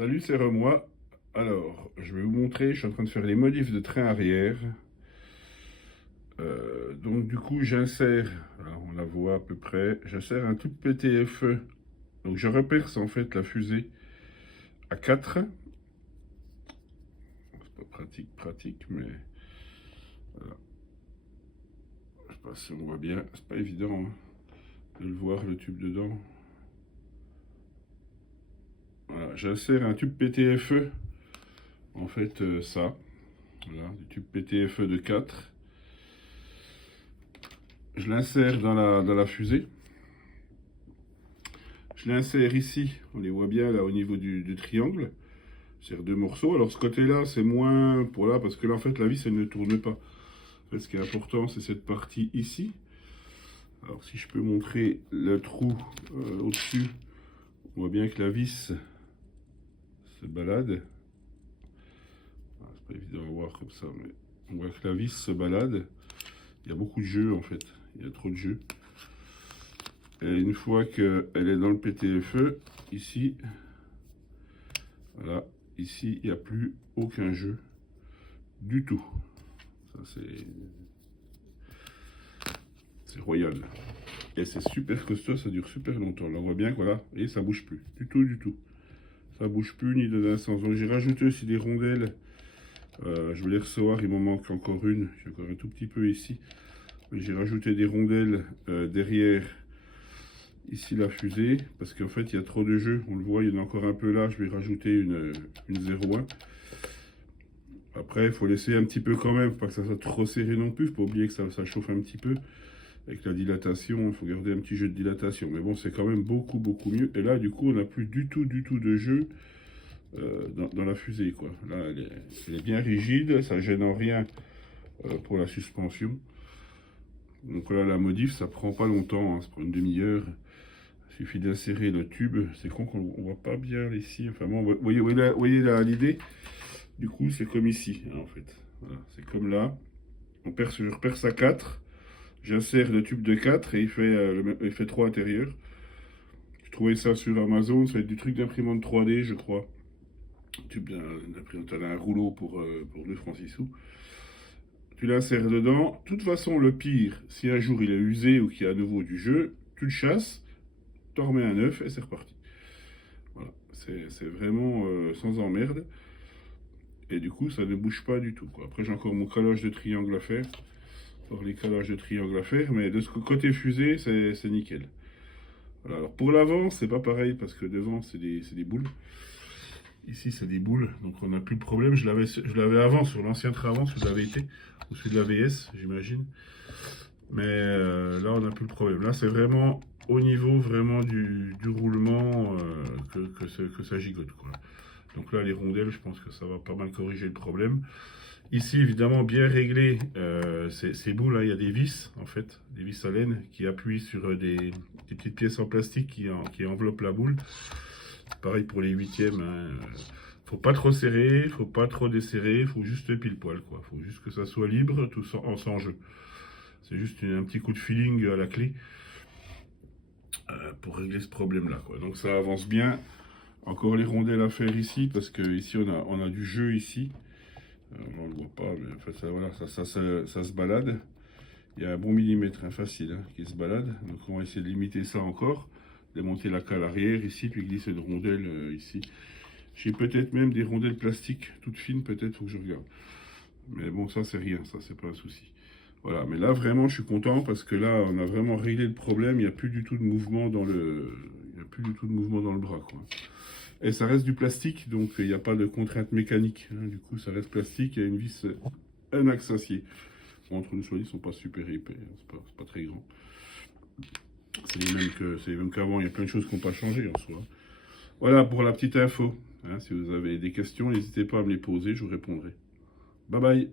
Salut, c'est Remois. Alors, je vais vous montrer, je suis en train de faire les modifs de train arrière. Donc du coup, j'insère, alors on la voit à peu près, j'insère un tout petit feu. Donc je reperce en fait la fusée à 4. C'est pas pratique, mais voilà. Je sais pas si on voit bien, c'est pas évident hein, de le voir, le tube dedans. Voilà, j'insère un tube PTFE, en fait ça, voilà, du tube PTFE de 4. Je l'insère dans la fusée. Je l'insère ici, on les voit bien là au niveau du triangle. C'est deux morceaux. Alors ce côté-là, c'est moins pour là, parce que là en fait la vis elle ne tourne pas. En fait, ce qui est important, c'est cette partie ici. Alors si je peux montrer le trou au-dessus, on voit bien que la vis se balade. C'est pas évident à voir comme ça, mais on voit que la vis se balade. Il y a beaucoup de jeu en fait, il y a trop de jeu. Et une fois qu'elle est dans le PTFE, ici, voilà, ici, il n'y a plus aucun jeu du tout. Ça, c'est royal. Et c'est super costaud, ça dure super longtemps. Là, on voit bien que voilà, et ça bouge plus. Du tout. Ça bouge plus ni de d'un sens. Donc j'ai rajouté aussi des rondelles. Je vais les recevoir, il m'en manque encore une. J'ai encore un tout petit peu ici. J'ai rajouté des rondelles derrière ici la fusée, parce qu'en fait il y a trop de jeux, on le voit, il y en a encore un peu là, je vais rajouter une 0,1. Après il faut laisser un petit peu quand même, pas que ça soit trop serré non plus, faut pas oublier que ça chauffe un petit peu, avec la dilatation, il faut garder un petit jeu de dilatation, mais bon c'est quand même beaucoup mieux, et là du coup on n'a plus du tout de jeu dans la fusée quoi. Là elle est bien rigide, ça gêne en rien pour la suspension. Donc là la modif ça prend pas longtemps, hein, ça prend une demi-heure. Il suffit d'insérer le tube. C'est con qu'on ne voit pas bien ici. Enfin bon, vous voyez là l'idée. Du coup, c'est comme ici, hein, en fait. Voilà, c'est comme là. Je reperce à 4. J'insère le tube de 4 et il fait 3 intérieurs. J'ai trouvé ça sur Amazon. Ça va être du truc d'imprimante 3D, je crois. Tube d'imprimante, un rouleau pour 2 francs 6 sous. Tu l'insères dedans. De toute façon, le pire, si un jour il est usé ou qu'il y a à nouveau du jeu, tu le chasses, t'en remets un neuf et c'est reparti. Voilà, c'est vraiment sans emmerde. Et du coup, ça ne bouge pas du tout, quoi. Après, j'ai encore mon calage de triangle à faire. Encore les calages de triangle à faire. Mais de ce côté fusée, c'est nickel. Voilà, alors pour l'avant, c'est pas pareil parce que devant, c'est des boules. Ici, c'est des boules. Donc, on n'a plus de problème. Je l'avais avant sur l'ancien Trabant, celui de la VT. Ou celui de la VS, j'imagine. Mais là, on n'a plus le problème. Là, c'est vraiment au niveau vraiment du roulement que ça gigote, quoi. Donc là, les rondelles, je pense que ça va pas mal corriger le problème. Ici, évidemment, bien réglé ces boules. Hein, il y a des vis, en fait, des vis à laine qui appuient sur des petites pièces en plastique qui enveloppent la boule. Pareil pour les huitièmes. Hein. Faut pas trop serrer, faut pas trop desserrer, faut juste pile poil, quoi. Faut juste que ça soit libre, tout sans jeu. C'est juste un petit coup de feeling à la clé pour régler ce problème-là, quoi. Donc ça avance bien. Encore les rondelles à faire ici, parce que ici on a du jeu ici. On ne le voit pas, mais en fait voilà, ça se balade. Il y a un bon millimètre, hein, facile, hein, qui se balade. Donc on va essayer de limiter ça encore. Démonter la cale arrière ici, puis glisser de rondelles ici. J'ai peut-être même des rondelles plastiques, toutes fines peut-être, faut que je regarde. Mais bon, ça c'est rien, ça c'est pas un souci. Voilà, mais là vraiment je suis content parce que là on a vraiment réglé le problème, il n'y a plus du tout de mouvement dans le. Il n'y a plus du tout de mouvement dans le bras, quoi. Et ça reste du plastique, donc il n'y a pas de contrainte mécanique, hein. Du coup ça reste plastique, il y a une vis, un axe acier. Bon, entre nous soyez, ils sont pas super épais, hein, c'est pas très grand. C'est les mêmes qu'avant, il y a plein de choses qui n'ont pas changé en soi. Voilà pour la petite info. Hein, si vous avez des questions, n'hésitez pas à me les poser, je vous répondrai. Bye bye.